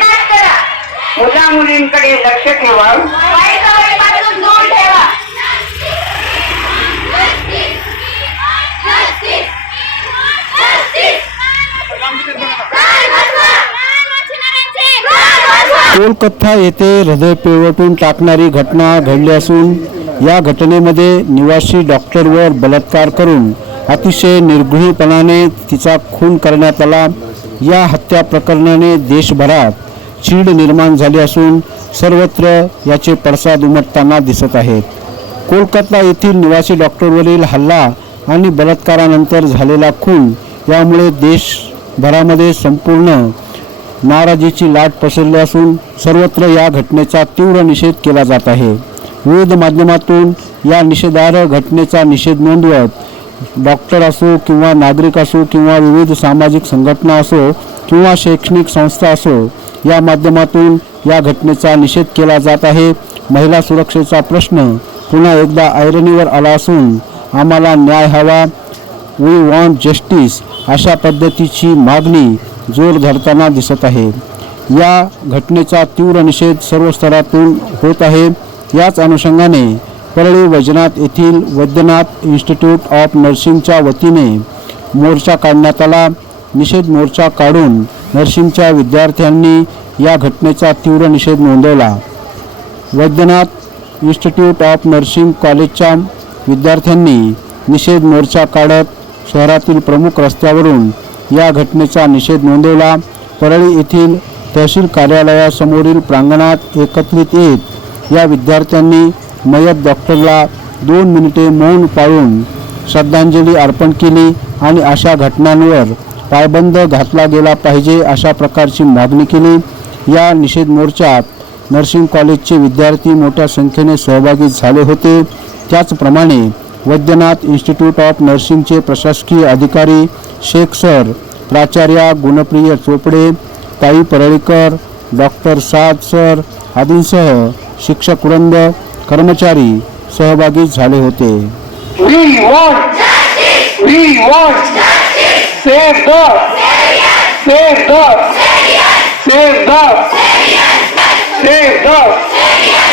नाश करा. मुला मुलींकडे लक्ष ठेवा. वाईट सवयीपासून दूर ठेवा. कोलकाता येथे हृदय पिळवटून टाकणारी घटना घडली असून या घटनेमध्ये निवासी डॉक्टरवर बलात्कार करून अतिशय निर्घृणपणाने तिचा खून करण्यात आला. या हत्या प्रकरणाने देशभरात चीड निर्माण झाली असून सर्वत्र याचे पडसाद उमटताना दिसत आहेत. कोलकाता येथील निवासी डॉक्टरवरील हल्ला आणि बलात्कारानंतर झालेला खून यामुळे देशभरामध्ये संपूर्ण नाराजीची लाट पसरली असून सर्वत्र या घटनेचा तीव्र निषेध केला जात आहे. विविध माध्यमातून या निषेधार्ह घटनेचा निषेध नोंदवत डॉक्टर असो किंवा नागरिक असो किंवा विविध सामाजिक संघटना असो किंवा शैक्षणिक संस्था असो या माध्यमातून या घटनेचा निषेध केला जात आहे. महिला सुरक्षेचा प्रश्न पुन्हा एकदा ऐरणीवर आला असून आम्हाला न्याय हवा. वी वॉन्ट जस्टिस अशा पद्धतीची मागणी जोर धरताना दिसत आहे. या घटनेचा तीव्र निषेध सर्व स्तरातून होत आहे. याच अनुषंगाने परळी वैजनाथ येथील वैद्यनाथ इन्स्टिट्यूट ऑफ नर्सिंगच्या वतीने मोर्चा काढण्यात आला. निषेध मोर्चा काढून नर्सिंगच्या विद्यार्थ्यांनी या घटनेचा तीव्र निषेध नोंदवला. वैद्यनाथ इन्स्टिट्यूट ऑफ नर्सिंग कॉलेजच्या विद्यार्थ्यांनी निषेध मोर्चा काढत शहरातील प्रमुख रस्त्यावरून या घटनेचा निषेध नोंदवला. परळी येथील तहसील कार्यालयासमोरील प्रांगणात एकत्रित येत या विद्यार्थ्यांनी मयत डॉक्टरला दोन मिनिटे मौन पाळून श्रद्धांजली अर्पण केली आणि अशा घटनांवर पायबंद घातला गेला पाहिजे अशा प्रकारची मागणी केली. या निषेध मोर्चात नर्सिंग कॉलेजचे विद्यार्थी मोठ्या संख्येने सहभागी झाले होते. त्याचप्रमाणे वैद्यनाथ इन्स्टिट्यूट ऑफ नर्सिंगचे प्रशासकीय अधिकारी शेख सर प्राचार्या गुणप्रिय चोपडे ताई परळीकर डॉक्टर साद सर आदींसह शिक्षक वृंद कर्मचारी सहभागी झाले होते. We want justice we want justice save the save the save the save the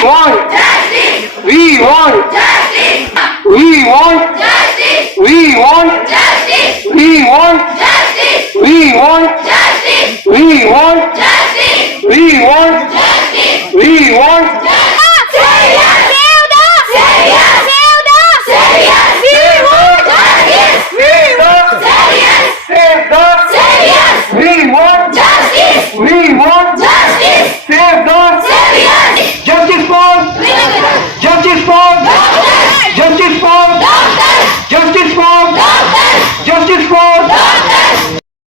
want justice we want justice we want justice we want justice we want justice we want justice we want justice